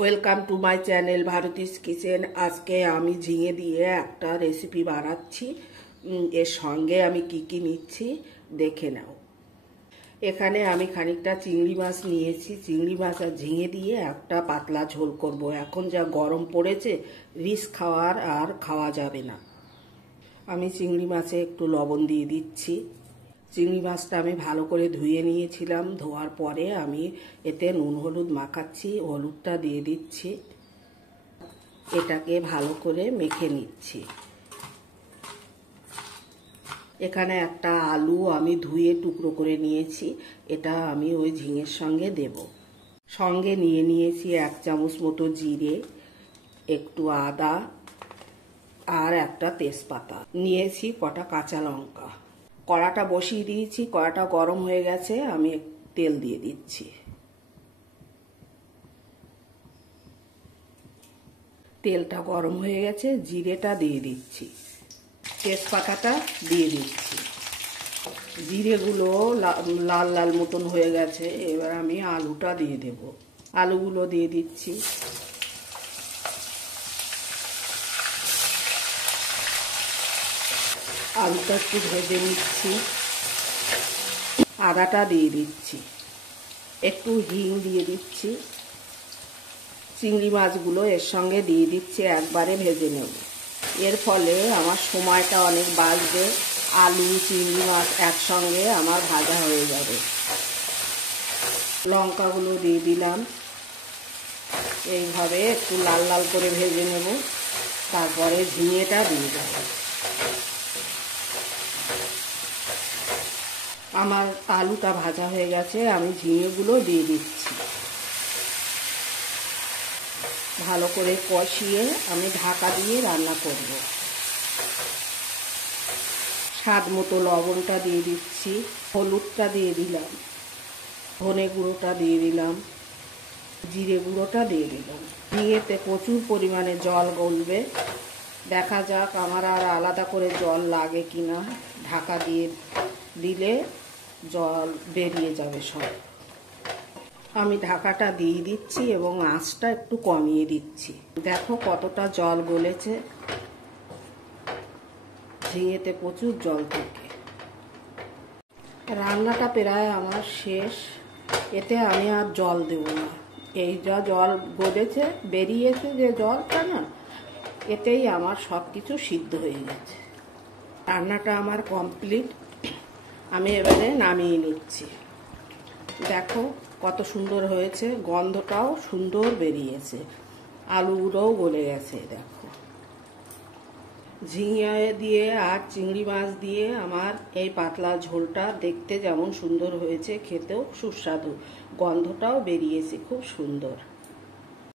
Welcome to my channel Bharati's kitchen. আজকে আমি ঝিঙে দিয়ে একটা রেসিপি বানাচ্ছি। এর সঙ্গে আমি কি নিচ্ছি দেখে নাও। এখানে আমি খানিকটা চিংড়ি মাছ নিয়েছি। চিংড়ি মাছ আর ঝিঙে দিয়ে একটা পাতলা ঝোল করব। এখন যা গরম পড়েছে রিচ খাওয়া যাবে না। আমি চিংড়ি মাছে একটু লবণ দিয়ে দিচ্ছি। চিংড়ি মাছটা আমি ভালো করে ধুয়ে নিয়েছিলাম। ধোয়ার পরে আমি এতে নুন হলুদ মাখাচ্ছি, হলুদটা দিয়ে দিচ্ছি। এটাকে ভালো করে মেখে নিচ্ছি। এখানে একটা আলু আমি ধুয়ে টুকরো করে নিয়েছি, এটা আমি ওই ঝিঙের সঙ্গে দেব। সঙ্গে নিয়েছি 1 চামচ মতো জিরে, একটু আদা আর একটা তেজপাতা, নিয়েছি কটা কাঁচা লঙ্কা। কড়াটা বসিয়ে দিয়েছি, কড়াটা গরম হয়ে গেছে। আমি তেল দিয়ে দিচ্ছি। তেলটা গরম হয়ে গেছে, জিরেটা দিয়ে দিচ্ছি, তেজপাতাটা দিয়ে দিচ্ছি। জিরেগুলো লাল লাল মতন হয়ে গেছে। এবার আমি আলুটা দিয়ে দেব। আলুগুলো দিয়ে দিচ্ছি। আলুটা একটু ভেজে নিচ্ছি। আদাটা দিয়ে দিচ্ছি, একটু হিং দিয়ে দিচ্ছি। চিংড়ি মাছগুলো এর সঙ্গে দিয়ে দিচ্ছি, একবারে ভেজে নেব। এর ফলে আমার সময়টা অনেক বাঁচবে। আলু চিংড়ি মাছ একসঙ্গে আমার ভাজা হয়ে যাবে। লঙ্কাগুলো দিয়ে দিলাম। এইভাবে একটু লাল লাল করে ভেজে নেব। তারপরে ঝিঙেটা দিয়ে দেব। আমার আলুটা ভাজা হয়ে গেছে, আমি ঝিঙেগুলো দিয়ে দিচ্ছি। ভালো করে কষিয়ে আমি ঢাকা দিয়ে রান্না করব। স্বাদ মতো লবণটা দিয়ে দিচ্ছি, হলুদটা দিয়ে দিলাম, ধনে গুঁড়োটা দিয়ে দিলাম, জিরে গুঁড়োটা দিয়ে দিলাম। ঝিঙেতে প্রচুর পরিমাণে জল গলবে। দেখা যাক আমার আর আলাদা করে জল লাগে কিনা। ঢাকা দিয়ে দিলে জল বেরিয়ে যাবে সব। আমি ঢাকাটা দিয়ে দিচ্ছি এবং আঁচটা একটু কমিয়ে দিচ্ছি। দেখো কতটা জল গলেছে। ঝিঙেতে প্রচুর জল থাকে। রান্নাটা প্রায় আমার শেষ। এতে আমি আর জল দেব না। এই যা জল গলেছে বেরিয়েছে যে জলটা না, এতেই আমার সব কিছু সিদ্ধ হয়ে গেছে। রান্নাটা আমার কমপ্লিট। আমি এবারে নামিয়ে নিচ্ছি। দেখো কত সুন্দর হয়েছে, গন্ধটাও সুন্দর বেরিয়েছে, আলুগুলোও গলে গেছে। দেখো ঝিঙে দিয়ে আর চিংড়ি মাছ দিয়ে আমার এই পাতলা ঝোলটা দেখতে যেমন সুন্দর হয়েছে, খেতেও সুস্বাদু, গন্ধটাও বেরিয়েছে খুব সুন্দর।